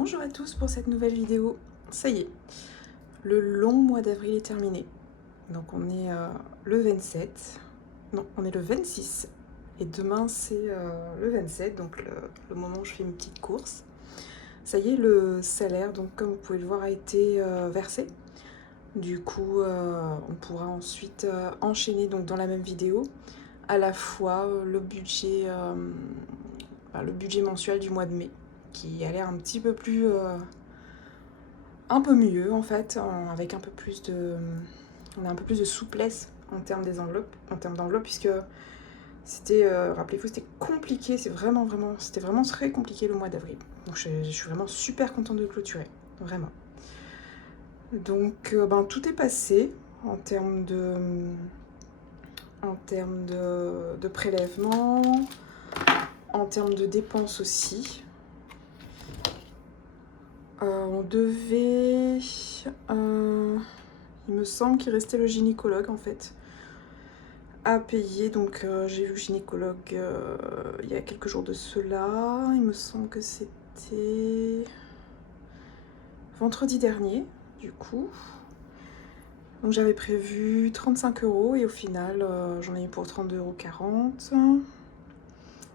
Bonjour à tous pour cette nouvelle vidéo. Ça y est, le long mois d'avril est terminé. Donc on est le 27, non, on est le 26. Et demain c'est le 27, donc le moment où je fais une petite course. Ça y est, le salaire, donc comme vous pouvez le voir, a été versé. Du coup, on pourra ensuite enchaîner donc dans la même vidéo à la fois le budget mensuel du mois de mai, qui a l'air un petit peu plus un peu mieux en fait, avec un peu plus de, on a un peu plus de souplesse en termes des enveloppes, puisque c'était, rappelez-vous, c'était compliqué, c'était vraiment très compliqué le mois d'avril. Donc je suis vraiment super contente de clôturer, vraiment. Donc tout est passé en termes de prélèvement, en termes de dépenses aussi. On devait... il me semble qu'il restait le gynécologue en fait à payer. Donc j'ai vu le gynécologue il y a quelques jours de cela. Il me semble que c'était vendredi dernier du coup. Donc j'avais prévu 35 € et au final j'en ai eu pour 32,40 €.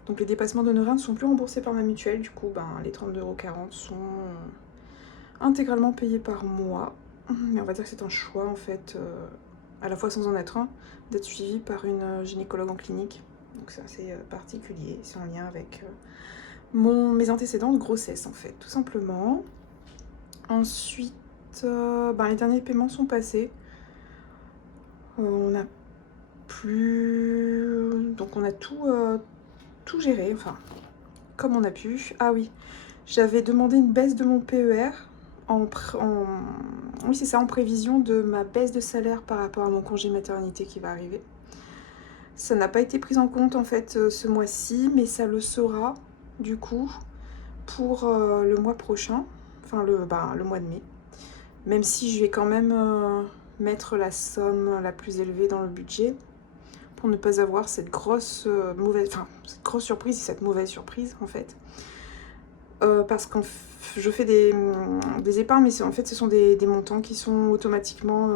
Donc les dépassements d'honoraires ne sont plus remboursés par ma mutuelle. Du coup les 32,40 € sont intégralement payés par moi. Mais on va dire que c'est un choix en fait, à la fois sans en être un, d'être suivi par une gynécologue en clinique. Donc c'est assez particulier, c'est en lien avec mes antécédents de grossesse en fait, tout simplement. Ensuite, les derniers paiements sont passés. On n'a plus... Donc on a tout géré, enfin, comme on a pu. Ah oui, j'avais demandé une baisse de mon PER oui, c'est ça, en prévision de ma baisse de salaire par rapport à mon congé maternité qui va arriver. Ça n'a pas été pris en compte en fait ce mois-ci, mais ça le sera du coup pour le mois prochain, enfin le mois de mai. Même si je vais quand même mettre la somme la plus élevée dans le budget pour ne pas avoir cette grosse cette grosse surprise et cette mauvaise surprise en fait. Parce que je fais des épargnes, mais en fait ce sont des montants qui sont automatiquement...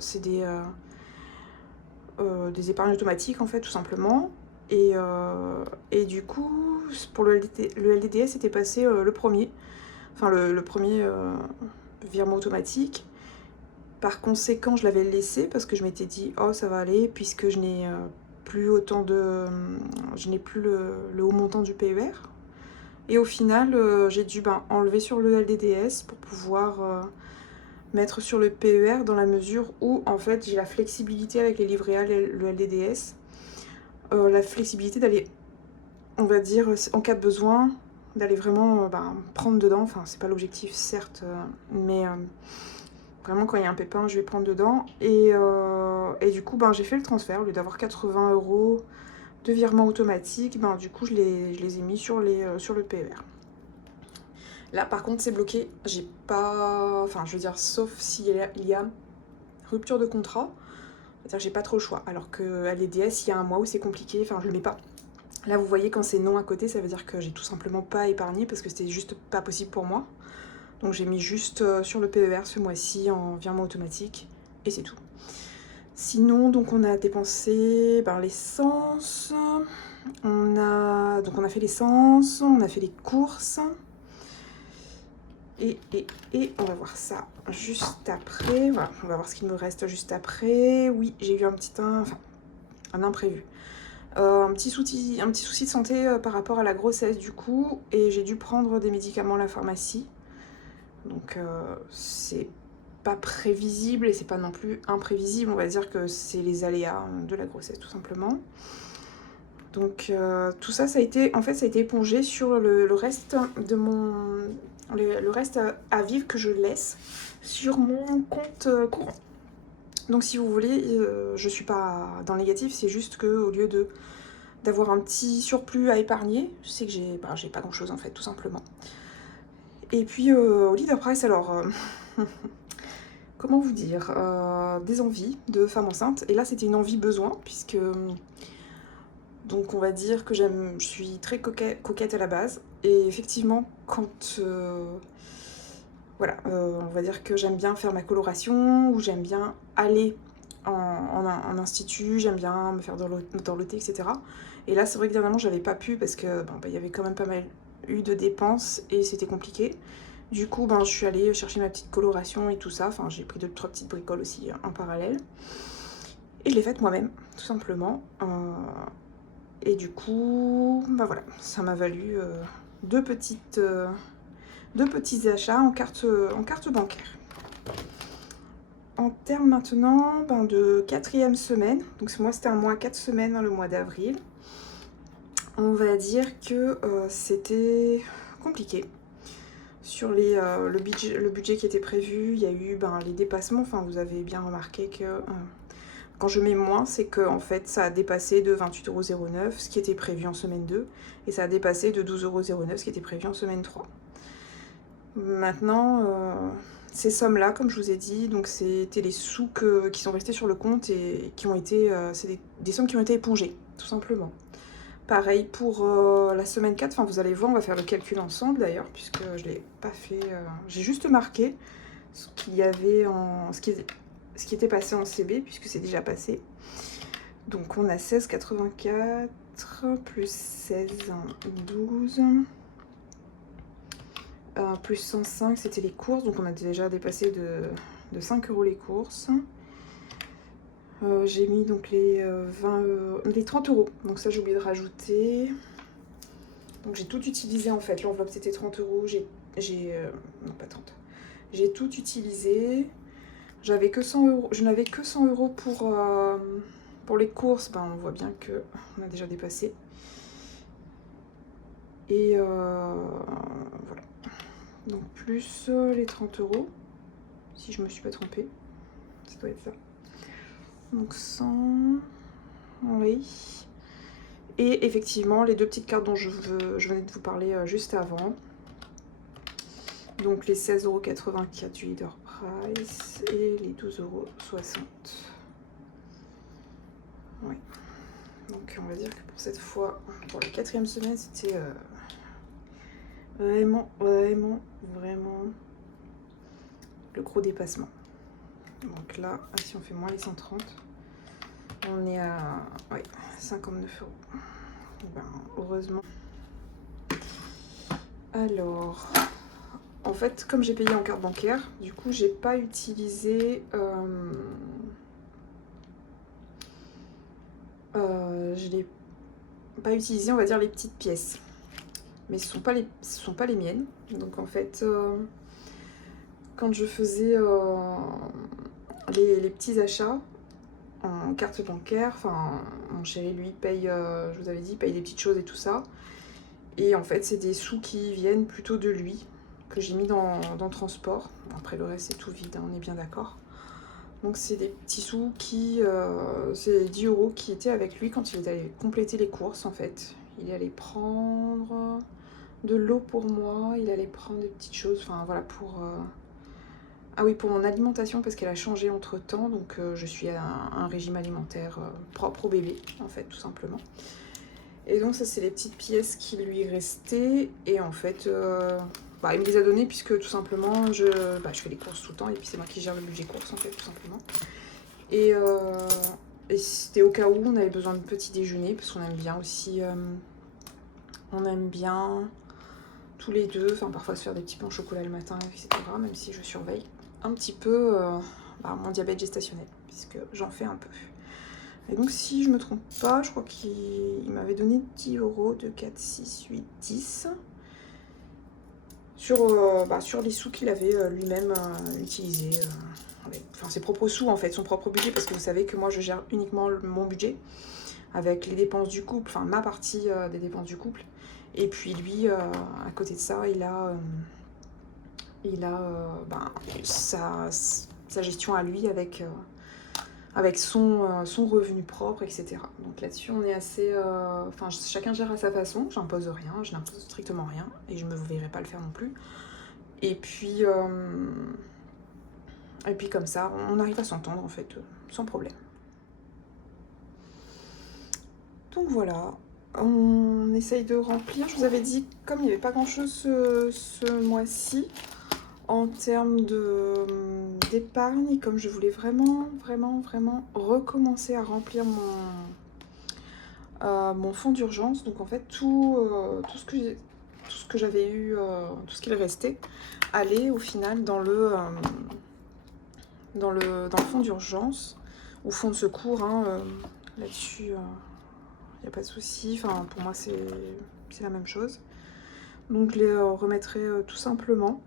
c'est des épargnes automatiques en fait, tout simplement. Et du coup, pour le LDDS, c'était passé le premier. Enfin, le premier virement automatique. Par conséquent, je l'avais laissé parce que je m'étais dit, oh, ça va aller, puisque je n'ai plus autant de... je n'ai plus le haut montant du PER. Et au final, j'ai dû enlever sur le LDDS pour pouvoir mettre sur le PER dans la mesure où, en fait, j'ai la flexibilité avec les livrets A, le LDDS. La flexibilité d'aller, on va dire, en cas de besoin, d'aller vraiment prendre dedans. Enfin, c'est pas l'objectif, certes, mais vraiment, quand il y a un pépin, je vais prendre dedans. Et du coup, j'ai fait le transfert. Au lieu d'avoir 80 € de virement automatique, du coup, je les ai mis sur le PER. Là, par contre, c'est bloqué. J'ai pas... Enfin, je veux dire, sauf s'il y a rupture de contrat. C'est-à-dire que j'ai pas trop le choix. Alors que à l'EDS, il y a un mois où c'est compliqué. Enfin, je le mets pas. Là, vous voyez, quand c'est non à côté, ça veut dire que j'ai tout simplement pas épargné parce que c'était juste pas possible pour moi. Donc j'ai mis juste sur le PER ce mois-ci en virement automatique. Et c'est tout. Sinon, donc on a dépensé l'essence. On a fait l'essence, on a fait les courses. Et on va voir ça juste après. Voilà, on va voir ce qu'il me reste juste après. Oui, j'ai eu un imprévu. Un petit souci de santé par rapport à la grossesse du coup. Et j'ai dû prendre des médicaments à la pharmacie. Donc c'est pas prévisible et c'est pas non plus imprévisible. On va dire que c'est les aléas de la grossesse tout simplement. Donc tout ça, ça a été épongé sur le reste de le reste à vivre que je laisse sur mon compte courant. Donc si vous voulez, je suis pas dans le négatif, c'est juste que au lieu d'avoir un petit surplus à épargner, je sais que j'ai pas grand chose en fait, tout simplement. Et puis Oliver Price, alors comment vous dire, des envies de femme enceinte, et là c'était une envie besoin, puisque donc on va dire que je suis très coquette à la base. Et effectivement, quand... voilà, on va dire que j'aime bien faire ma coloration, ou j'aime bien aller en institut, j'aime bien me faire dorloter, etc. Et là, c'est vrai que dernièrement, j'avais pas pu parce que bon, bah, y avait quand même pas mal eu de dépenses et c'était compliqué. Du coup, ben, je suis allée chercher ma petite coloration et tout ça. Enfin, j'ai pris 2-3 petites bricoles aussi en parallèle. Et je l'ai faite moi-même, tout simplement. Et du coup, bah voilà, ça m'a valu deux petits achats en carte bancaire. En termes maintenant ben, de quatrième semaine, donc moi c'était un mois 4 semaines, hein, le mois d'avril, on va dire que c'était compliqué. Sur le budget qui était prévu, il y a eu ben, les dépassements, enfin vous avez bien remarqué que quand je mets moins, c'est que en fait ça a dépassé de 28,09 € ce qui était prévu en semaine 2, et ça a dépassé de 12,09 € ce qui était prévu en semaine 3. Maintenant, ces sommes-là, comme je vous ai dit, donc c'était les sous qui sont restés sur le compte et qui ont été, c'est des sommes qui ont été épongées, tout simplement. Pareil pour la semaine 4, enfin vous allez voir, on va faire le calcul ensemble d'ailleurs, puisque je ne l'ai pas fait, j'ai juste marqué ce qu'il y avait ce qui était passé en CB, puisque c'est déjà passé. Donc on a 16,84 plus 16, 12... plus 105, c'était les courses, donc on a déjà dépassé de 5 € les courses. J'ai mis donc les 30 €, donc ça j'ai oublié de rajouter. Donc j'ai tout utilisé en fait, l'enveloppe c'était 30 €, non pas 30, j'ai tout utilisé. J'avais que 100 €, je n'avais que 100 € pour les courses, ben on voit bien que on a déjà dépassé. Et voilà. Donc plus les 30 €, si je me suis pas trompée, ça doit être ça. Donc 100, oui. Et effectivement, les deux petites cartes dont je venais de vous parler juste avant. Donc les 16,84 € du Leader Price et les 12,60 €. Ouais. Donc on va dire que pour cette fois, pour la quatrième semaine, c'était vraiment le gros dépassement. Donc là, si on fait moins les 130, on est à 59 €. Ben, heureusement. Alors, en fait, comme j'ai payé en carte bancaire, du coup, j'ai pas utilisé... je n'ai pas utilisé, on va dire, les petites pièces. Mais ce sont pas les miennes. Donc, en fait, quand je faisais les petits achats en carte bancaire, enfin, mon chéri, lui, paye, je vous avais dit, paye des petites choses et tout ça. Et en fait, c'est des sous qui viennent plutôt de lui, que j'ai mis dans le transport. Après, le reste, c'est tout vide, hein, on est bien d'accord. Donc, c'est des petits sous c'est 10 € qui étaient avec lui quand il allait compléter les courses, en fait. Il allait prendre de l'eau pour moi, il allait prendre des petites choses, enfin, voilà, pour... Ah oui, pour mon alimentation, parce qu'elle a changé entre-temps, donc je suis à un régime alimentaire propre au bébé, en fait, tout simplement. Et donc ça c'est les petites pièces qui lui restaient, et en fait il me les a données puisque tout simplement je fais les courses tout le temps et puis c'est moi qui gère le budget courses en fait tout simplement. Et c'était au cas où on avait besoin de petit déjeuner parce qu'on aime bien aussi, on aime bien tous les deux, enfin parfois se faire des petits pains au chocolat le matin, etc. Même si je surveille un petit peu mon diabète gestationnel puisque j'en fais un peu. Et donc si je me trompe pas, je crois qu'il m'avait donné 10 € de 4, 6, 8, 10 sur les sous qu'il avait lui-même utilisés. Enfin ses propres sous en fait, son propre budget, parce que vous savez que moi je gère uniquement mon budget avec les dépenses du couple, enfin ma partie des dépenses du couple. Et puis lui, à côté de ça, il a sa gestion à lui avec son revenu propre, etc. Donc là-dessus, on est assez... Enfin, chacun gère à sa façon, j'impose rien, je n'impose strictement rien, et je ne me verrai pas le faire non plus. Et puis comme ça, on arrive à s'entendre, en fait, sans problème. Donc voilà. on essaye de remplir. Je vous avais dit, comme il n'y avait pas grand chose ce mois-ci en termes d'épargne, et comme je voulais vraiment recommencer à remplir mon fonds d'urgence, donc en fait tout ce que j'avais eu, tout ce qu'il restait, allait au final dans le fonds d'urgence ou fonds de secours, hein, là-dessus il n'y a pas de souci, enfin pour moi c'est la même chose. Donc je les remettrai tout simplement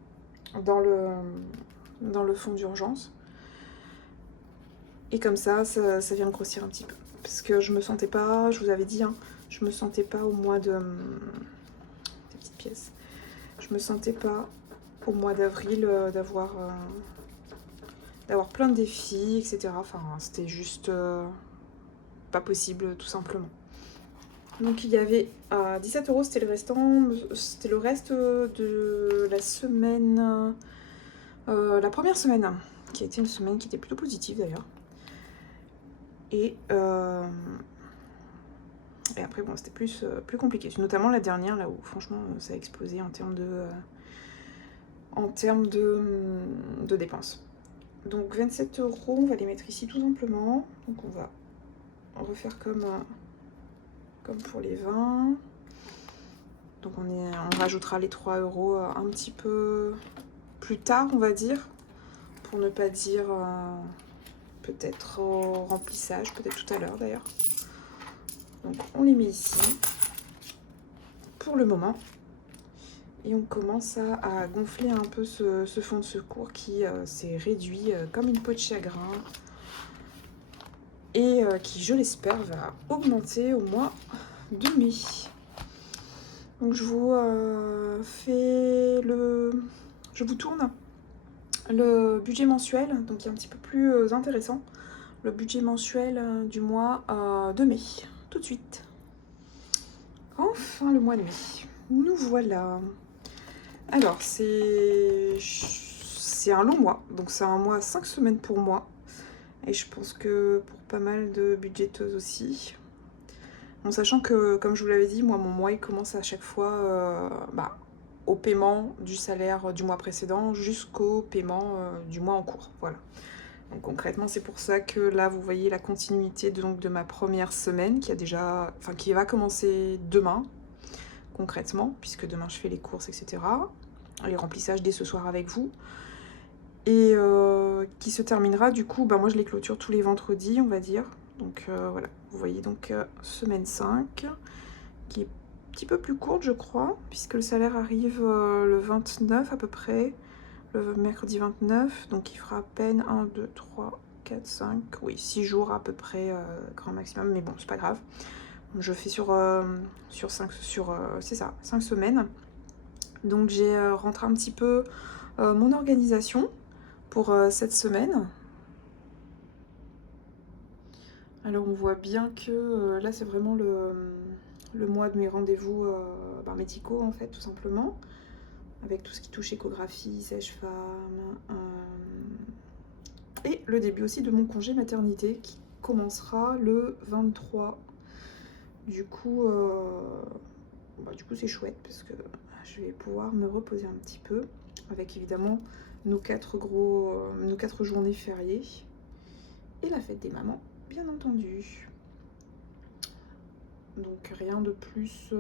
dans le fonds d'urgence. Et comme ça vient me grossir un petit peu. Parce que je me sentais pas, je vous avais dit, hein, je me sentais pas au mois de... des petites pièces. Je me sentais pas au mois d'avril d'avoir plein de défis, etc. Enfin, c'était juste pas possible, tout simplement. Donc il y avait 17 €, c'était le restant, c'était le reste de la semaine, la première semaine, qui a été une semaine qui était plutôt positive d'ailleurs. Et après, bon, c'était plus compliqué. Notamment la dernière, là où franchement ça a explosé en termes de dépenses. Donc 27 €, on va les mettre ici tout simplement. Donc on va refaire comme pour les 20. Donc on rajoutera les 3 € un petit peu plus tard, on va dire. Pour ne pas dire peut-être au remplissage, peut-être tout à l'heure d'ailleurs. Donc on les met ici pour le moment. Et on commence à gonfler un peu ce fonds de secours qui s'est réduit comme une peau de chagrin. Et qui, je l'espère, va augmenter au mois de mai. Donc je vous je vous tourne le budget mensuel, donc qui est un petit peu plus intéressant. Le budget mensuel du mois de mai, tout de suite. Enfin le mois de mai, nous voilà. Alors c'est un long mois, donc c'est un mois 5 semaines pour moi. Et je pense que pour pas mal de budgéteuses aussi. Bon, sachant que, comme je vous l'avais dit, moi, mon mois, il commence à chaque fois au paiement du salaire du mois précédent jusqu'au paiement du mois en cours. Voilà. Donc concrètement, c'est pour ça que là, vous voyez la continuité de ma première semaine qui va commencer demain, concrètement, puisque demain, je fais les courses, etc. Les remplissages dès ce soir avec vous. Et qui se terminera du coup, moi je les clôture tous les vendredis, on va dire. Donc voilà, vous voyez donc semaine 5, qui est un petit peu plus courte je crois, puisque le salaire arrive le 29 à peu près, le mercredi 29, donc il fera à peine 1, 2, 3, 4, 5, oui 6 jours à peu près, grand maximum, mais bon c'est pas grave. Je fais sur 5 semaines. Donc j'ai rentré un petit peu mon organisation pour cette semaine. Alors on voit bien que là c'est vraiment le mois de mes rendez-vous médicaux en fait, tout simplement, avec tout ce qui touche échographie, sage-femme, et le début aussi de mon congé maternité qui commencera le 23. Du coup c'est chouette parce que je vais pouvoir me reposer un petit peu avec évidemment nos 4 journées fériées et la fête des mamans, bien entendu. Donc rien de plus,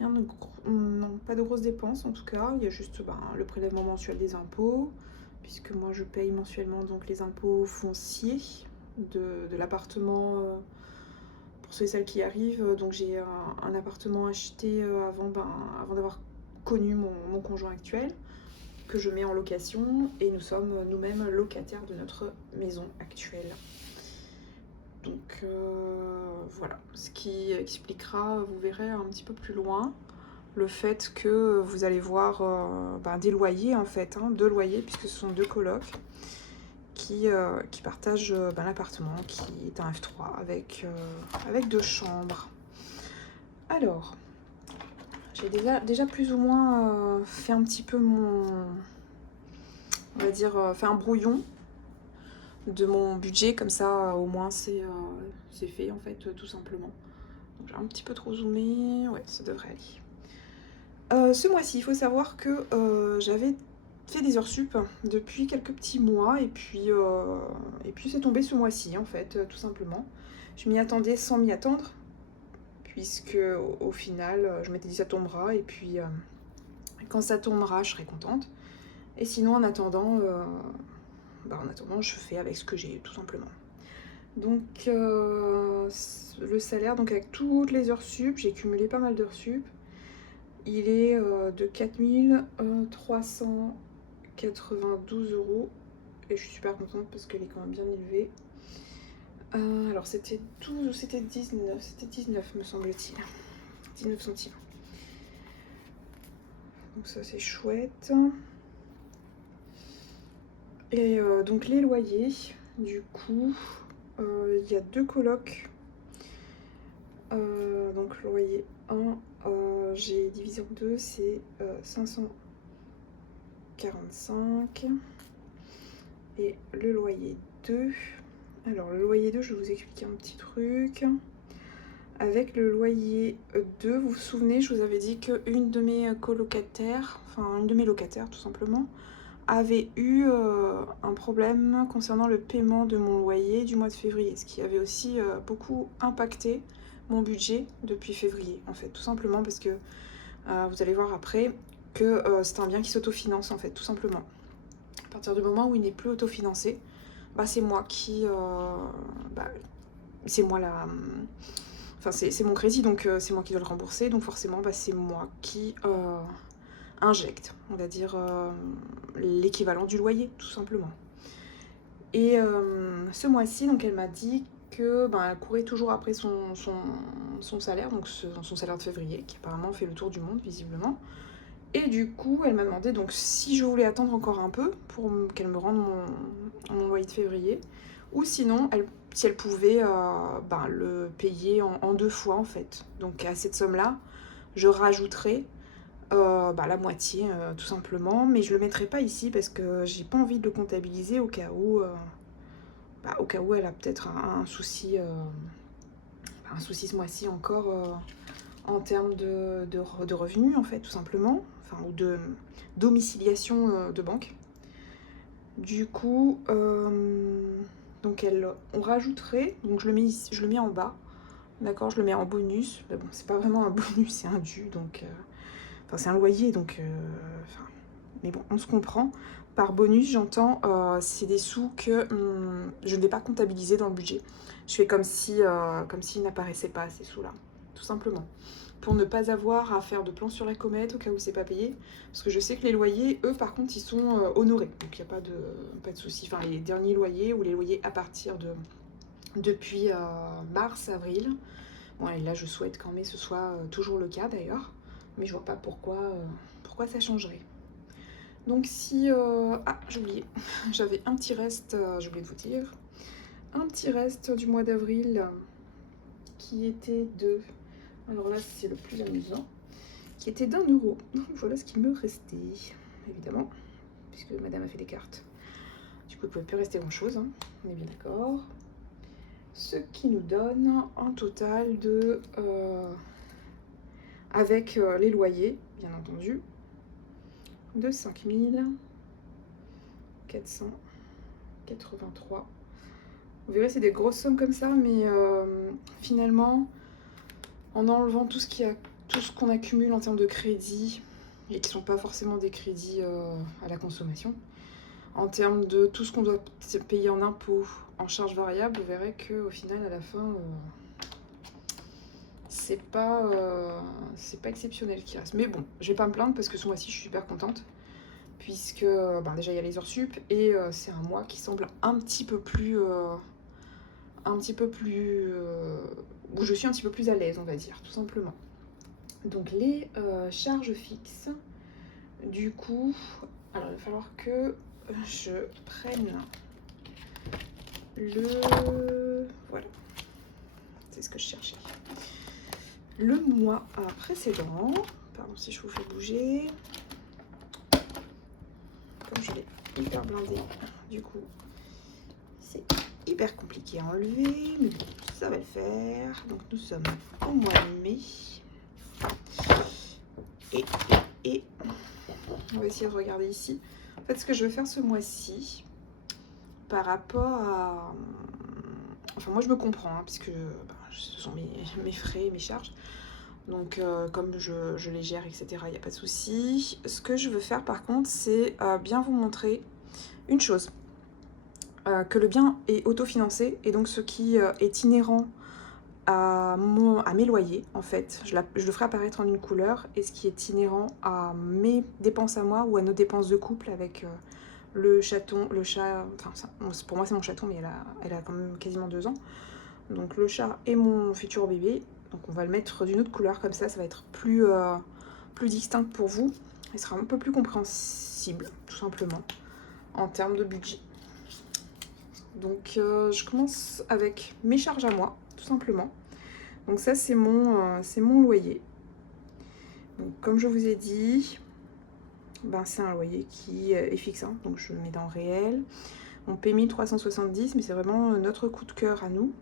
non, pas de grosses dépenses en tout cas. Il y a juste le prélèvement mensuel des impôts, puisque moi je paye mensuellement donc les impôts fonciers de l'appartement pour ceux et celles qui arrivent. Donc j'ai un appartement acheté avant d'avoir connu mon conjoint actuel, que je mets en location, et nous sommes nous-mêmes locataires de notre maison actuelle. Donc voilà, ce qui expliquera, vous verrez un petit peu plus loin, le fait que vous allez voir des loyers en fait, deux loyers, puisque ce sont deux colocs qui partagent l'appartement, qui est un F3 avec 2 chambres. Alors, j'ai déjà plus ou moins fait un petit peu on va dire, fait un brouillon de mon budget, comme ça au moins c'est fait en fait, tout simplement. J'ai un petit peu trop zoomé, ouais, ça devrait aller. Ce mois-ci, il faut savoir que j'avais fait des heures sup depuis quelques petits mois et puis c'est tombé ce mois-ci en fait, tout simplement. Je m'y attendais sans m'y attendre, puisque au final, je m'étais dit ça tombera et puis quand ça tombera, je serai contente. Et sinon, en attendant, je fais avec ce que j'ai, tout simplement. Donc, le salaire, donc avec toutes les heures sup, j'ai cumulé pas mal d'heures sup. Il est de 4392 € et je suis super contente parce qu'elle est quand même bien élevée. Alors c'était 12 ou c'était 19? C'était 19 me semble-t-il. 19 centimes. Donc ça c'est chouette. Et donc les loyers, du coup, il y a 2 colocs. Donc loyer 1, j'ai divisé en 2, c'est 545. Et le loyer 2, alors le loyer 2, je vais vous expliquer un petit truc. Avec le loyer 2, vous vous souvenez, je vous avais dit qu'une de mes colocataires, enfin une de mes locataires tout simplement, avait eu un problème concernant le paiement de mon loyer du mois de février, ce qui avait aussi beaucoup impacté mon budget depuis février, en fait, tout simplement parce que vous allez voir après que c'est un bien qui s'autofinance, en fait, tout simplement. À partir du moment où il n'est plus autofinancé, c'est moi qui... c'est moi la... Enfin, c'est mon crédit, donc c'est moi qui dois le rembourser, donc forcément, c'est moi qui injecte, on va dire, l'équivalent du loyer, tout simplement. Et ce mois-ci, donc elle m'a dit que elle courait toujours après son salaire, donc son salaire de février, qui apparemment fait le tour du monde, visiblement. Et du coup, elle m'a demandé donc si je voulais attendre encore un peu pour qu'elle me rende mon loyer de février, ou sinon, si elle pouvait le payer en 2 fois, en fait. Donc à cette somme-là, je rajouterais la moitié, tout simplement, mais je le mettrai pas ici parce que j'ai pas envie de le comptabiliser au cas où elle a peut-être un souci ce mois-ci encore en termes de revenus, en fait, tout simplement, enfin, ou de domiciliation de banque. Du coup, donc on rajouterait, donc je le mets en bas, d'accord, je le mets en bonus, mais bon, c'est pas vraiment un bonus, c'est un dû, donc c'est un loyer, donc mais bon, on se comprend. Par bonus, j'entends, c'est des sous que je ne vais pas comptabiliser dans le budget. Je fais comme s'ils n'apparaissaient pas, ces sous-là, tout simplement. Pour ne pas avoir à faire de plan sur la comète au cas où c'est pas payé. Parce que je sais que les loyers, eux, par contre, ils sont honorés. Donc il n'y a pas de souci. Enfin, les derniers loyers ou les loyers à partir depuis mars, avril. Bon, et là, je souhaite qu'en mai, ce soit toujours le cas, d'ailleurs. Mais je vois pas pourquoi ça changerait. Donc si... j'ai oublié. J'avais un petit reste, j'ai oublié de vous dire. Un petit reste du mois d'avril qui était de... Alors là, c'est le plus amusant. Qui était d'1 €. Donc voilà ce qui me restait, évidemment. Puisque madame a fait des cartes. Du coup, il ne pouvait plus rester grand-chose, hein. On est bien d'accord. Ce qui nous donne un total de... avec les loyers, bien entendu, de 5 483. Vous verrez, c'est des grosses sommes comme ça, mais finalement, en enlevant tout ce qu'on accumule en termes de crédits, et qui ne sont pas forcément des crédits à la consommation, en termes de tout ce qu'on doit payer en impôts, en charges variables, vous verrez qu'au final, à la fin, c'est pas exceptionnel qui reste. Mais bon, je vais pas me plaindre parce que ce mois-ci, je suis super contente. Puisque déjà, il y a les heures sup et c'est un mois qui semble un petit peu plus... où je suis un petit peu plus à l'aise, on va dire, tout simplement. Donc les charges fixes, du coup, alors il va falloir que je prenne voilà, c'est ce que je cherchais. Le mois précédent, pardon si je vous fais bouger, comme je l'ai hyper blindé, du coup, c'est hyper compliqué à enlever, mais bon, ça va le faire. Donc nous sommes au mois de mai. Et on va essayer de regarder ici. En fait, ce que je veux faire ce mois-ci, par rapport à... Enfin, moi, je me comprends, hein, puisque ce sont mes frais, mes charges. Donc, comme je les gère, etc., il n'y a pas de souci. Ce que je veux faire, par contre, c'est bien vous montrer une chose. Que le bien est autofinancé, et donc ce qui est inhérent à mes loyers, en fait, je le ferai apparaître en une couleur, et ce qui est inhérent à mes dépenses à moi, ou à nos dépenses de couple avec... le chaton, le chat, enfin pour moi c'est mon chaton, mais elle a quand même quasiment 2 ans. Donc le chat et mon futur bébé. Donc on va le mettre d'une autre couleur, comme ça va être plus distinct pour vous. Il sera un peu plus compréhensible, tout simplement, en termes de budget. Donc je commence avec mes charges à moi, tout simplement. Donc ça c'est mon loyer. Donc comme je vous ai dit, c'est un loyer qui est fixe, hein, donc je le mets dans réel. On paie 1370, mais c'est vraiment notre coup de cœur à nous.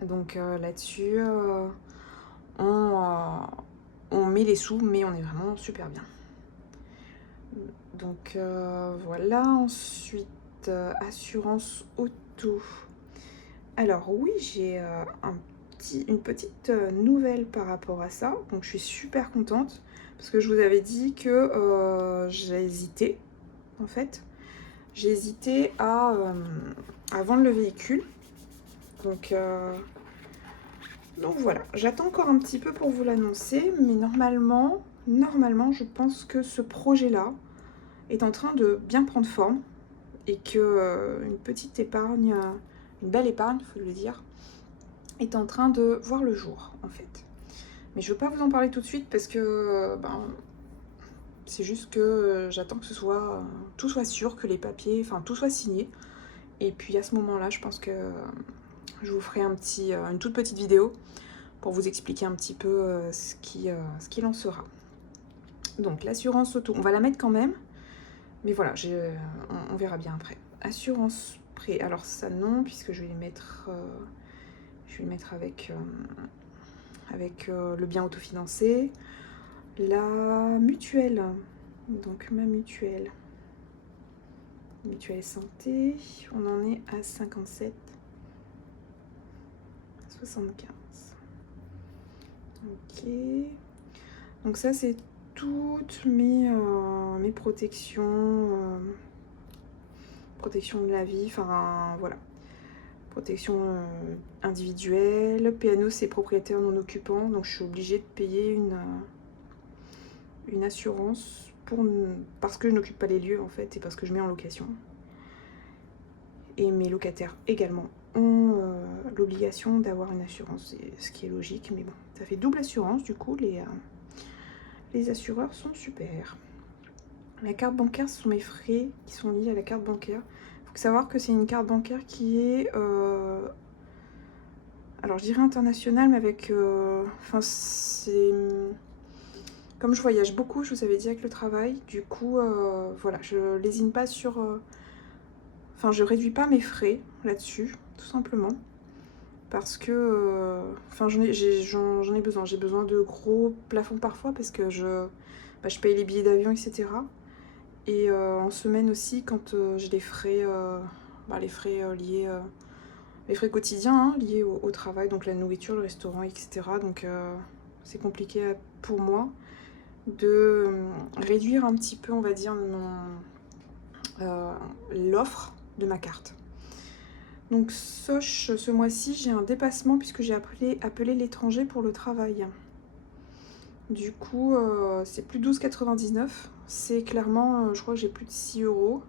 Donc là-dessus, on met les sous, mais on est vraiment super bien. Donc voilà, ensuite, assurance auto. Alors oui, j'ai une petite nouvelle par rapport à ça, donc je suis super contente, parce que je vous avais dit que j'ai hésité, en fait. J'ai hésité à vendre le véhicule. Donc voilà, j'attends encore un petit peu pour vous l'annoncer, mais normalement, je pense que ce projet-là est en train de bien prendre forme et que une petite épargne, une belle épargne, il faut le dire, est en train de voir le jour, en fait. Mais je ne veux pas vous en parler tout de suite parce que c'est juste que j'attends que tout soit sûr, que les papiers, enfin tout soit signé. Et puis à ce moment-là, je pense que je vous ferai une toute petite vidéo pour vous expliquer un petit peu ce qu'il en sera. Donc l'assurance auto, on va la mettre quand même, mais voilà, on verra bien après. Assurance prêt, alors ça non, puisque je vais les mettre, avec le bien autofinancé. La mutuelle, donc ma mutuelle santé, on en est à 57, 75. Ok, donc ça c'est toutes mes protections, protection de la vie, enfin voilà, protection individuelle. PNO c'est propriétaire non occupant, donc je suis obligée de payer une assurance parce que je n'occupe pas les lieux en fait, et parce que je mets en location. Et mes locataires également ont l'obligation d'avoir une assurance, ce qui est logique, mais bon, ça fait double assurance, du coup les assureurs sont super. La carte bancaire, ce sont mes frais qui sont liés à la carte bancaire. Il faut savoir que c'est une carte bancaire qui est, alors je dirais internationale, mais avec, c'est... Comme je voyage beaucoup, je vous avais dit, avec le travail, du coup, voilà, je lésine pas sur... Enfin, je réduis pas mes frais là-dessus, tout simplement. Parce que, j'en ai besoin. J'ai besoin de gros plafonds parfois parce que je paye les billets d'avion, etc. Et en semaine aussi, quand j'ai des frais, les frais liés, les frais quotidiens, hein, liés au travail, donc la nourriture, le restaurant, etc. Donc c'est compliqué pour moi de réduire un petit peu, on va dire, l'offre de ma carte. Donc ce mois-ci, j'ai un dépassement puisque j'ai appelé l'étranger pour le travail. Du coup, c'est plus 12,99. C'est clairement, je crois que j'ai plus de 6 euros.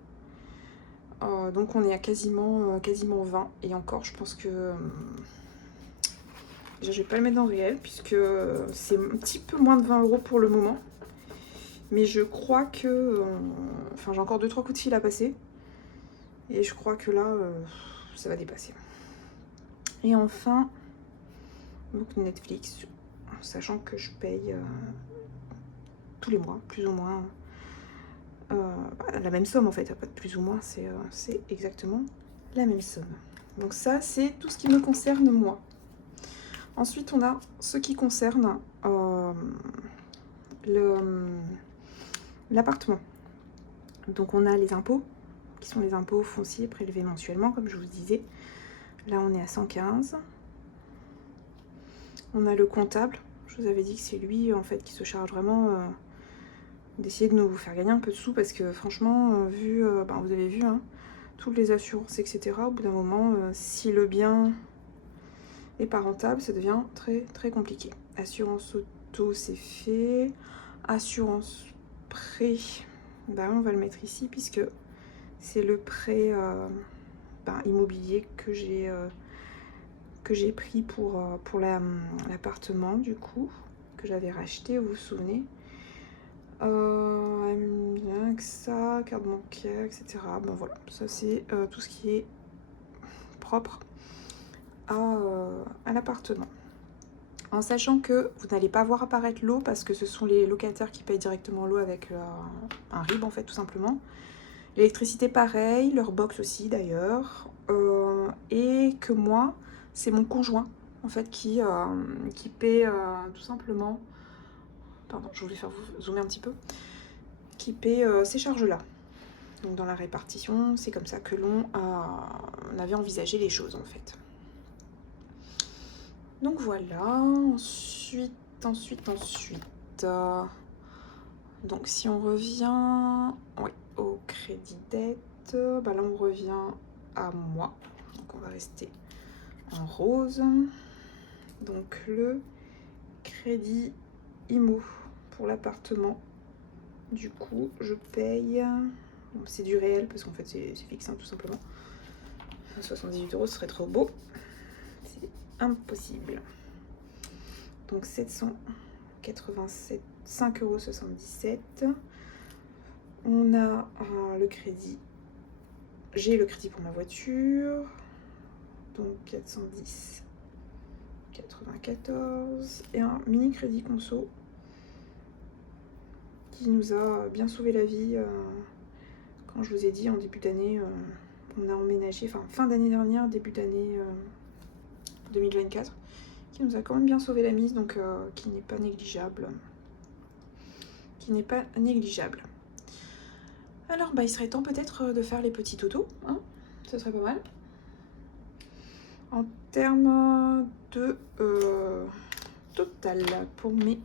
Donc on est à quasiment 20. Et encore, je pense que... déjà, je vais pas le mettre dans le réel puisque c'est un petit peu moins de 20 euros pour le moment. Mais je crois que... j'ai encore 2-3 coups de fil à passer. Et je crois que là, ça va dépasser. Et enfin, donc Netflix, sachant que je paye tous les mois, plus ou moins, la même somme en fait, pas de plus ou moins, c'est exactement la même somme. Donc ça, c'est tout ce qui me concerne moi. Ensuite, on a ce qui concerne l'appartement. Donc on a les impôts, qui sont les impôts fonciers prélevés mensuellement, comme je vous disais. Là, on est à 115. On a le comptable. Je vous avais dit que c'est lui, en fait, qui se charge vraiment d'essayer de nous faire gagner un peu de sous, parce que franchement, vous avez vu, hein, toutes les assurances, etc., au bout d'un moment, si le bien n'est pas rentable, ça devient très, très compliqué. Assurance auto, c'est fait. Assurance prêt, on va le mettre ici, puisque c'est le prêt immobilier que j'ai pris pour l'appartement, du coup, que j'avais racheté, vous vous souvenez. Bien que ça, carte bancaire, etc. Bon voilà, ça c'est tout ce qui est propre à l'appartement. En sachant que vous n'allez pas voir apparaître l'eau, parce que ce sont les locataires qui payent directement l'eau avec un RIB, en fait, tout simplement. L'électricité pareil, leur box aussi d'ailleurs. Et que moi, c'est mon conjoint en fait qui paie tout simplement. Pardon, je voulais faire vous zoomer un petit peu. Qui paie ces charges-là. Donc dans la répartition, c'est comme ça que l'on avait envisagé les choses en fait. Donc voilà, ensuite. Donc si on revient au crédit dette, là on revient à moi. Donc on va rester en rose. Donc le crédit IMO pour l'appartement. Du coup, je paye. Bon, c'est du réel parce qu'en fait c'est fixe, hein, tout simplement. 78 €, ce serait trop beau. C'est impossible. Donc 5,77 €. On a le crédit. J'ai le crédit pour ma voiture. Donc 410,94 et un mini crédit conso qui nous a bien sauvé la vie quand je vous ai dit en début d'année, on a emménagé, fin d'année dernière, début d'année 2024, qui nous a quand même bien sauvé la mise, donc qui n'est pas négligeable. Alors il serait temps peut-être de faire les petits totaux, hein, ce serait pas mal. En termes de total pour mes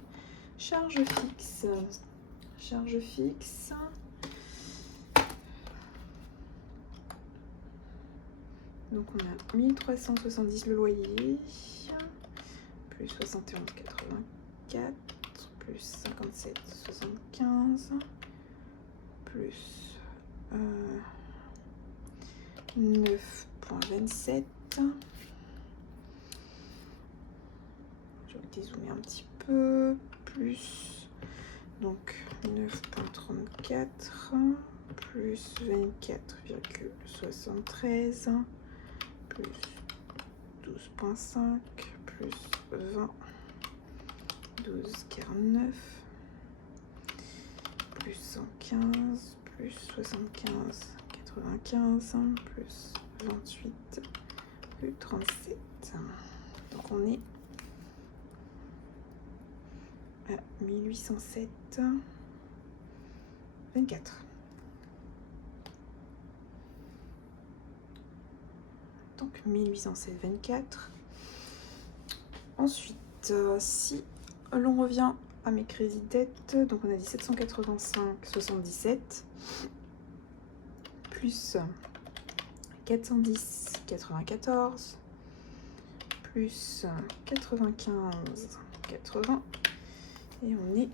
charges fixes. Donc on a 1370 le loyer, plus 71,84, plus 57,75, plus 9,27. Je vais dézoomer un petit peu, plus donc 9,34, plus 24,73, plus 12,5, plus 20, 12,49, plus 115, plus 75,95, plus 28, plus 37. Donc on est à 1807,24. Donc 1807,24. Ensuite, si l'on revient à mes crédits dettes, donc on a dit 785,77 plus 410,94 plus 95,80 et on est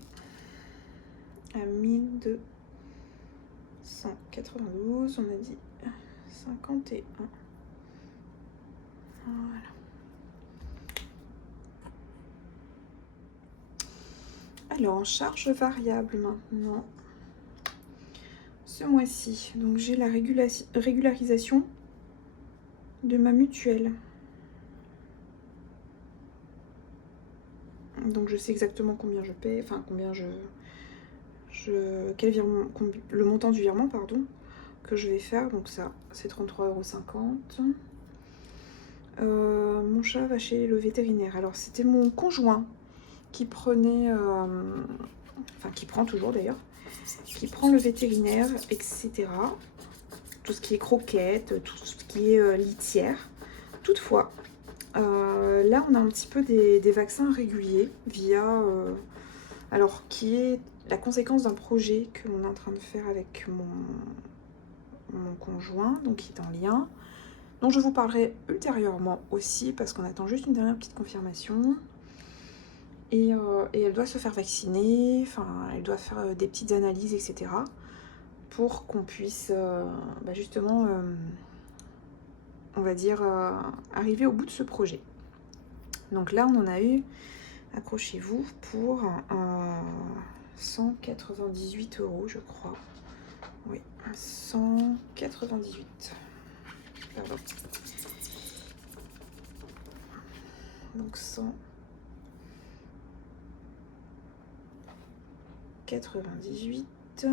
à 1292, on a dit 51. Voilà. Alors, en charge variable maintenant, ce mois-ci, donc j'ai la régularisation de ma mutuelle. Donc je sais exactement combien je paie, le montant du virement, pardon, que je vais faire. Donc ça, c'est 33,50 €. Mon chat va chez le vétérinaire. Alors c'était mon conjoint qui prenait, enfin qui prend toujours d'ailleurs, qui prend le vétérinaire, etc. Tout ce qui est croquettes, tout ce qui est litière. Toutefois, là on a un petit peu des vaccins réguliers via, alors qui est la conséquence d'un projet que l'on est en train de faire avec mon conjoint, donc qui est en lien, dont je vous parlerai ultérieurement aussi parce qu'on attend juste une dernière petite confirmation. Et elle doit se faire vacciner, enfin elle doit faire des petites analyses, etc. pour qu'on puisse justement, on va dire, arriver au bout de ce projet. Donc là on en a eu, accrochez-vous, pour 198 € je crois. Oui, 198. Pardon. Donc 198.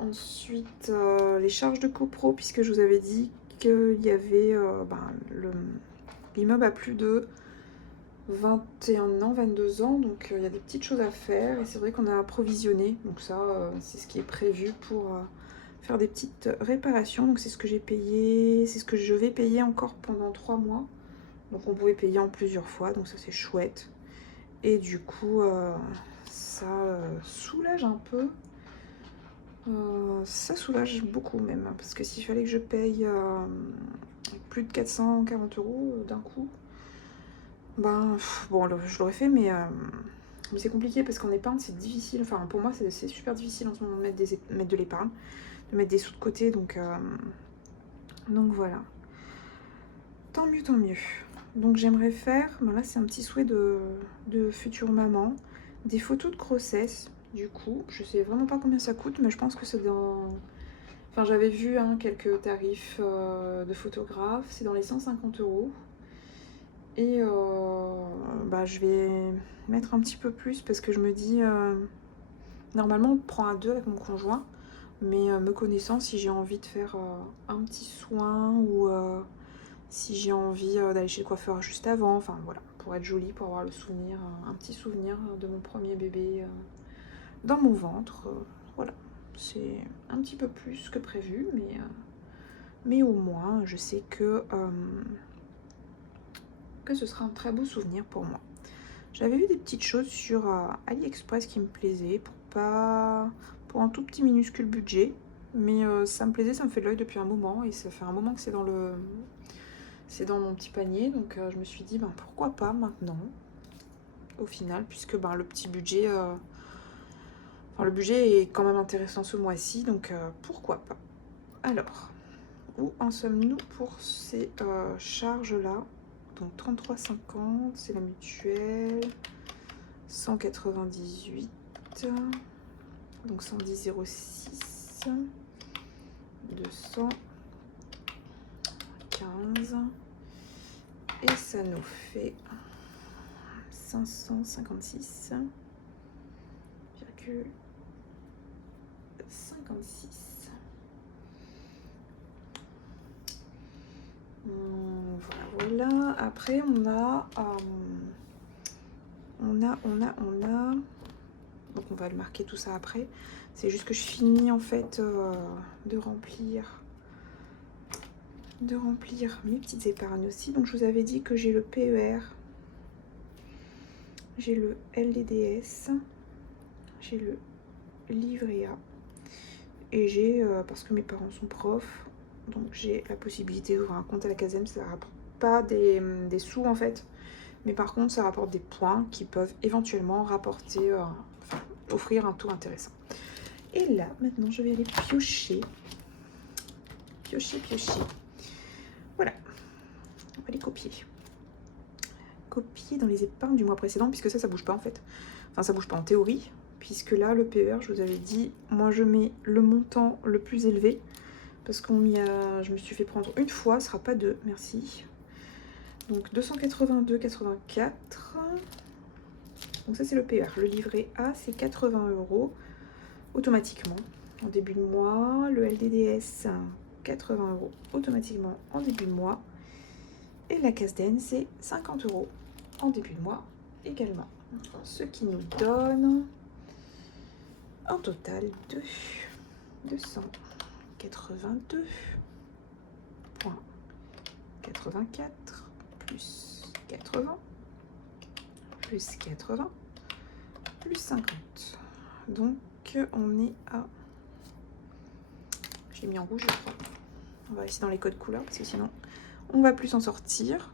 Ensuite, les charges de copro, puisque je vous avais dit qu'il y avait l'immeuble a plus de 21 ans, 22 ans, donc il y a des petites choses à faire et c'est vrai qu'on a approvisionné, donc ça c'est ce qui est prévu pour faire des petites réparations. Donc c'est ce que j'ai payé, c'est ce que je vais payer encore pendant 3 mois, donc on pouvait payer en plusieurs fois, donc ça c'est chouette. Et du coup ça soulage un peu. Ça soulage beaucoup même, parce que s'il fallait que je paye plus de 440 € d'un coup, ben bon, je l'aurais fait, mais c'est compliqué parce qu'en épargne c'est difficile. Enfin, pour moi c'est super difficile en ce moment de mettre de l'épargne, de mettre des sous de côté, donc voilà. Tant mieux, tant mieux. Donc j'aimerais faire, ben là c'est un petit souhait de future maman, des photos de grossesse. Du coup, je sais vraiment pas combien ça coûte, mais je pense que c'est dans... Enfin, j'avais vu quelques tarifs de photographe, c'est dans les 150 €. Et je vais mettre un petit peu plus parce que je me dis, normalement on prend à deux avec mon conjoint, mais me connaissant, si j'ai envie de faire un petit soin ou si j'ai envie d'aller chez le coiffeur juste avant, enfin voilà, pour être jolie, pour avoir le souvenir, un petit souvenir de mon premier bébé dans mon ventre, voilà. C'est un petit peu plus que prévu, mais au moins je sais que ce sera un très beau souvenir pour moi. J'avais vu des petites choses sur AliExpress qui me plaisaient pour un tout petit minuscule budget, mais ça me plaisait, ça me fait de l'œil depuis un moment et ça fait un moment que c'est dans mon petit panier, donc je me suis dit pourquoi pas maintenant au final, puisque le petit budget, le budget est quand même intéressant ce mois-ci, donc pourquoi pas. Alors, où en sommes-nous pour ces charges-là? Donc 33,50, c'est la mutuelle. 198, donc 110,06, 215, et ça nous fait 556,56. Voilà. Après on a donc on va le marquer tout ça après. C'est juste que je finis en fait de remplir mes petites épargnes aussi. Donc je vous avais dit que j'ai le PER, j'ai le LDDS, j'ai le livret A et j'ai, parce que mes parents sont profs, donc j'ai la possibilité d'ouvrir un compte à la CASEM. Ça ne rapporte pas des sous en fait, mais par contre ça rapporte des points qui peuvent éventuellement rapporter, offrir un taux intéressant. Et là maintenant je vais aller piocher. Voilà, on va les copier dans les épargnes du mois précédent, puisque ça bouge pas en fait. Enfin ça bouge pas en théorie, puisque là le PER, je vous avais dit, moi je mets le montant le plus élevé parce je me suis fait prendre une fois, ce sera pas deux, merci. Donc 282,84. Donc ça c'est le PER. Le livret A c'est 80 € automatiquement en début de mois. Le LDDS 80 € automatiquement en début de mois. Et la casse-daine, c'est 50 € en début de mois également. Ce qui nous donne en total de 282,84 plus 80 plus 80 plus 50. Donc on est à... J'ai mis en rouge, je crois. On va rester dans les codes couleurs parce que sinon on va plus s'en sortir.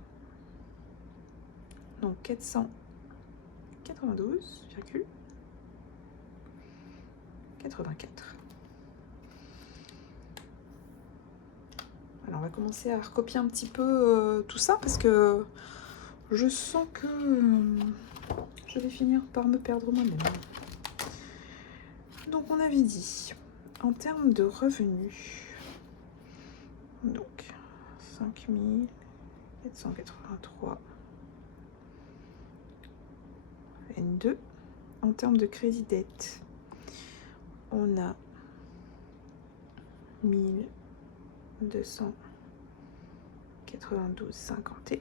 Donc 492,84. Alors on va commencer à recopier un petit peu tout ça parce que je sens que je vais finir par me perdre moi-même. Donc on avait dit, en termes de revenus, donc 5483 N2. En termes de crédit dette, on a 1292,51.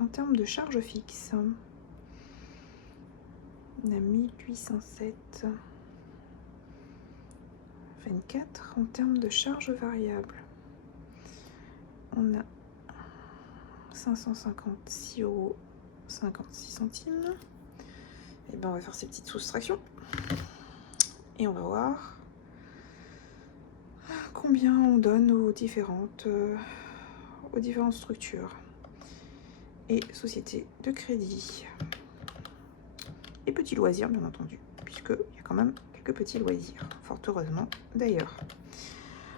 En termes de charges fixes, on a 1807,24. En termes de charges variables, on a 556,56 €. Et ben on va faire ces petites soustractions et on va voir combien on donne aux différentes structures et sociétés de crédit et petits loisirs bien entendu, puisqu'il y a quand même quelques petits loisirs, fort heureusement d'ailleurs.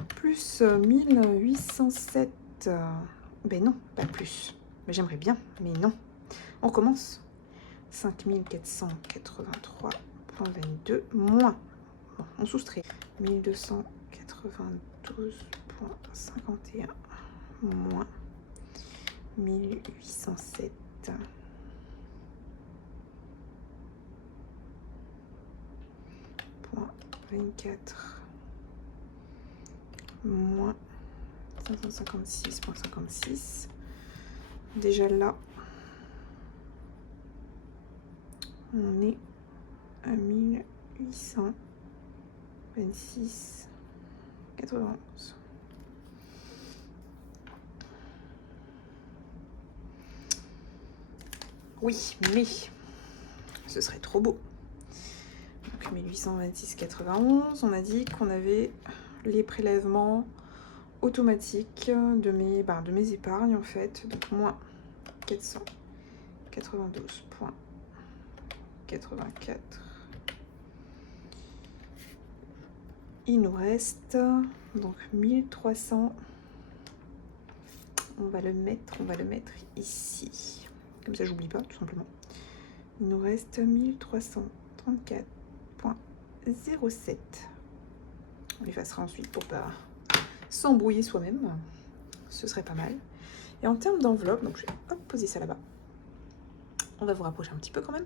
Plus 1807, ben non, pas plus, mais j'aimerais bien, mais non. On commence 5483,22 moins, bon, on soustrait 1292,51 moins 1807,24 moins 556,56. Déjà là, on est à 1826,91. Oui, mais ce serait trop beau. Donc 1826,91, on a dit qu'on avait les prélèvements automatiques de mes épargnes en fait, donc moins 492,84. Il nous reste donc 1300. On va le mettre ici. Comme ça, j'oublie pas, tout simplement. Il nous reste 1334,07. On l'effacera ensuite pour pas s'embrouiller soi-même. Ce serait pas mal. Et en termes d'enveloppe, donc je vais poser ça là-bas. On va vous rapprocher un petit peu quand même.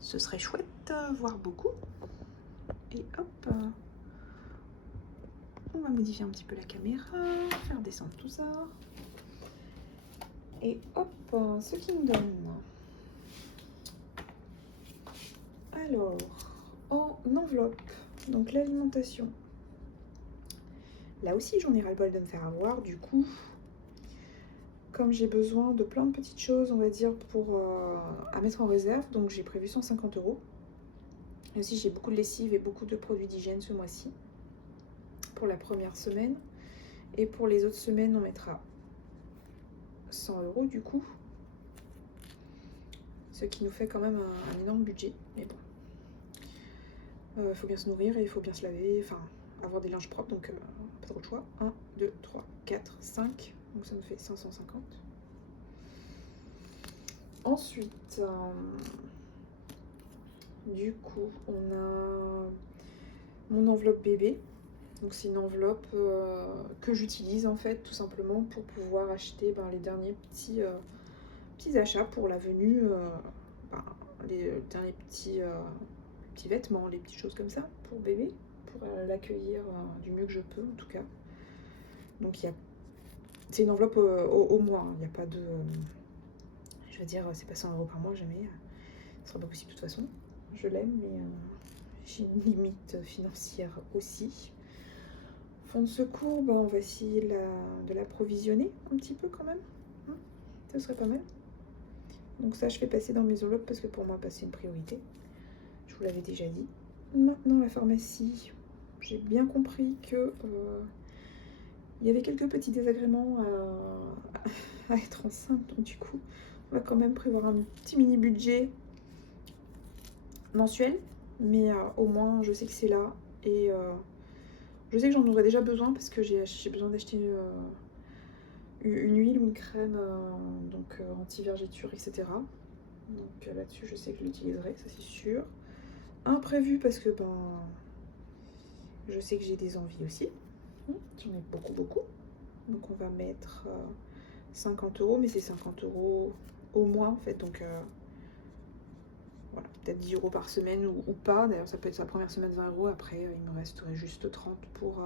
Ce serait chouette, voire beaucoup. Et hop, on va modifier un petit peu la caméra, faire descendre tout ça. Et hop, ce qui me donne. Alors, en enveloppe, donc l'alimentation. Là aussi, j'en ai ras-le-bol de me faire avoir. Du coup, comme j'ai besoin de plein de petites choses, on va dire, à mettre en réserve, donc j'ai prévu 150 €. Et aussi, j'ai beaucoup de lessive et beaucoup de produits d'hygiène ce mois-ci, pour la première semaine. Et pour les autres semaines, on mettra 100 € du coup. Ce qui nous fait quand même un énorme budget. Mais bon, il faut bien se nourrir et il faut bien se laver, enfin, avoir des linges propres, donc pas trop le choix. 1, 2, 3, 4, 5. Donc ça nous fait 550. Ensuite, du coup, on a mon enveloppe bébé. Donc c'est une enveloppe que j'utilise en fait tout simplement pour pouvoir acheter les derniers petits achats pour la venue, les derniers petits vêtements, les petites choses comme ça pour bébé, pour l'accueillir du mieux que je peux en tout cas. Donc il y a C'est une enveloppe au mois, il n'y a pas de... je veux dire, c'est pas 100 € par mois, jamais. Ce sera pas possible de toute façon. Je l'aime, mais j'ai une limite financière aussi. Fonds de secours, bah, on va essayer de l'approvisionner un petit peu quand même. Ça serait pas mal. Donc ça, je fais passer dans mes enveloppes parce que pour moi, c'est une priorité. Je vous l'avais déjà dit. Maintenant, la pharmacie, j'ai bien compris que il y avait quelques petits désagréments à être enceinte. Donc du coup, on va quand même prévoir un petit mini budget mensuel. Mais au moins, je sais que c'est là. Et je sais que j'en aurais déjà besoin parce que j'ai besoin d'acheter une huile ou une crème anti-vergéture, etc. Donc là-dessus, je sais que je l'utiliserai, ça c'est sûr. Imprévu parce que je sais que j'ai des envies aussi. J'en ai beaucoup. Donc on va mettre 50 €, mais c'est 50 € au mois en fait. Donc voilà, peut-être 10 € par semaine ou pas. D'ailleurs, ça peut être la première semaine 20 €. Après, il me resterait juste 30 pour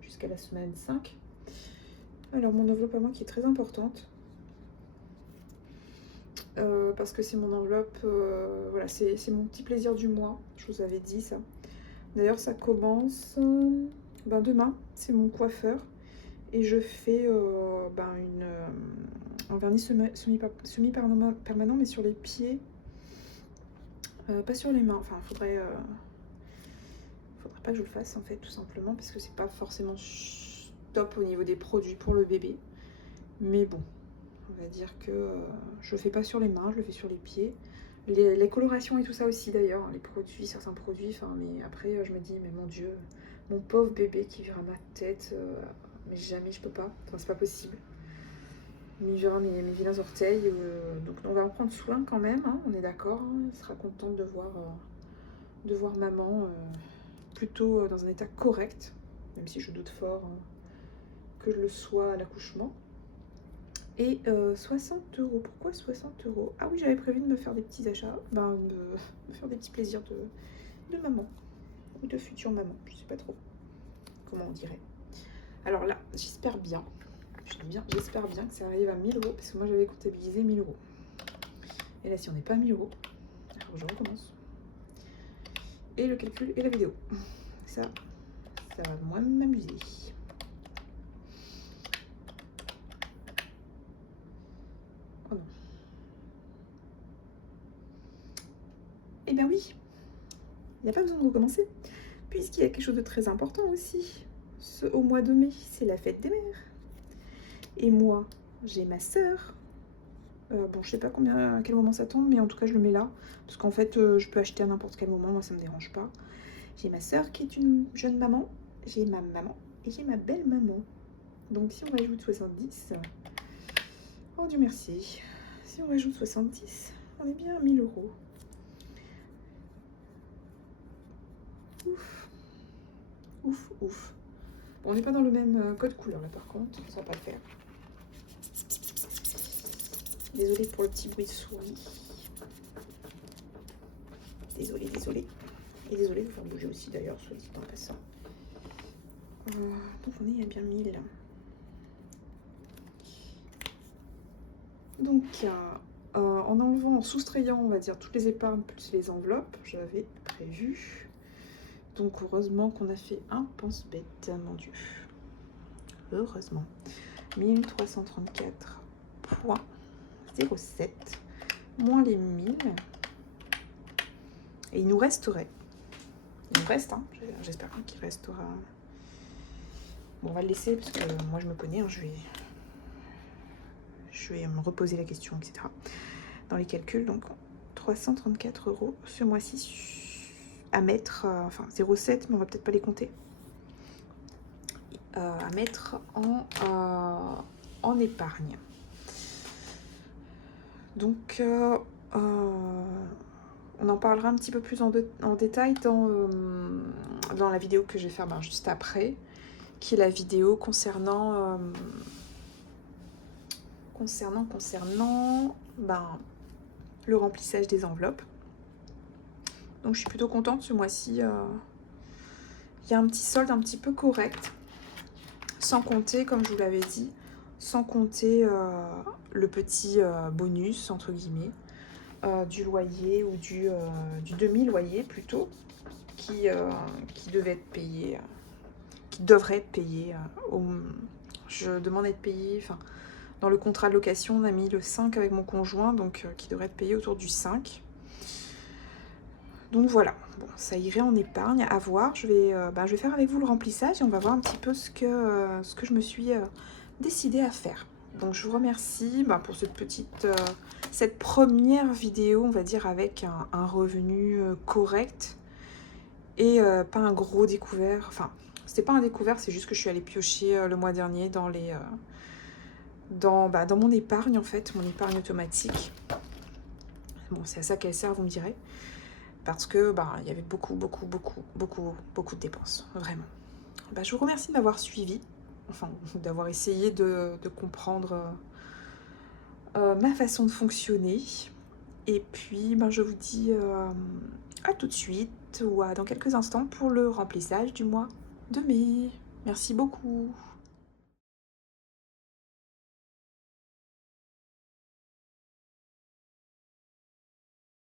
jusqu'à la semaine 5. Alors, mon enveloppe à moi qui est très importante. Parce que c'est mon enveloppe, voilà, c'est mon petit plaisir du mois. Je vous avais dit ça. D'ailleurs, ça commence demain. C'est mon coiffeur. Et je fais un vernis semi-permanent, mais sur les pieds. Pas sur les mains. Enfin, faudrait pas que je le fasse en fait, tout simplement, parce que c'est pas forcément top au niveau des produits pour le bébé. Mais bon, on va dire que je le fais pas sur les mains, je le fais sur les pieds. Les colorations et tout ça aussi d'ailleurs, les produits, certains produits, mais après je me dis, mais mon Dieu, mon pauvre bébé qui verra ma tête, mais jamais je peux pas, enfin c'est pas possible. Mais il verra mes vilains orteils, donc on va en prendre soin quand même, hein, on est d'accord, hein, il sera content de voir maman plutôt dans un état correct, même si je doute fort que je le sois à l'accouchement. Et 60 €. Pourquoi 60 €? Ah oui, j'avais prévu de me faire des petits achats, me faire des petits plaisirs de maman, ou de future maman, je sais pas trop comment on dirait. Alors là, j'espère bien que ça arrive à 1000 €, parce que moi j'avais comptabilisé 1000 €. Et là, si on n'est pas à 1000 €, alors je recommence. Et le calcul et la vidéo. Ça va moins m'amuser. Oh non. Eh bien oui, il n'y a pas besoin de recommencer, puisqu'il y a quelque chose de très important aussi. Au mois de mai, c'est la fête des mères. Et moi, j'ai ma sœur. Bon, je sais pas à quel moment ça tombe, mais en tout cas, je le mets là. Parce qu'en fait, je peux acheter à n'importe quel moment, moi, ça me dérange pas. J'ai ma sœur qui est une jeune maman. J'ai ma maman et j'ai ma belle maman. Donc, si on rajoute 70... Oh Dieu merci. Si on rajoute 70, on est bien à 1000 €. Ouf. Bon, on n'est pas dans le même code couleur là par contre, ça va pas le faire. Désolée pour le petit bruit de souris. Désolée. Et désolée de vous faire bouger aussi d'ailleurs, soit dit en passant. Donc on est à bien 1000. Donc en enlevant, en soustrayant, on va dire, toutes les épargnes plus les enveloppes, j'avais prévu. Donc heureusement qu'on a fait un pense-bête, mon Dieu. Heureusement. 1334,07 moins les 1000. Et il nous reste, hein, j'espère qu'il restera. Bon, on va le laisser parce que moi je me connais, hein, je vais me reposer la question, etc. Dans les calculs, donc 334 € ce mois-ci à mettre, enfin 0,7, mais on va peut-être pas les compter, à mettre en épargne. Donc on en parlera un petit peu plus en détail dans la vidéo que je vais faire juste après, qui est la vidéo concernant le remplissage des enveloppes. Donc je suis plutôt contente ce mois-ci. Il y a un petit solde un petit peu correct, sans compter, comme je vous l'avais dit, sans compter le petit bonus, entre guillemets, du loyer ou du demi-loyer plutôt, qui, qui devait être payé, qui devrait être payé. Je demande à être payé, enfin, dans le contrat de location, on a mis le 5 avec mon conjoint, donc qui devrait être payé autour du 5. Donc voilà, bon, ça irait en épargne, à voir. Je vais faire avec vous le remplissage et on va voir un petit peu ce que je me suis décidée à faire. Donc je vous remercie pour cette première vidéo, on va dire, avec un revenu correct et pas un gros découvert. Enfin, c'était pas un découvert, c'est juste que je suis allée piocher le mois dernier dans dans mon épargne, en fait, mon épargne automatique. Bon, c'est à ça qu'elle sert, vous me direz. Parce que il y avait beaucoup de dépenses, vraiment. Je vous remercie de m'avoir suivi, enfin d'avoir essayé de comprendre ma façon de fonctionner. Et puis je vous dis à tout de suite ou à dans quelques instants pour le remplissage du mois de mai. Merci beaucoup.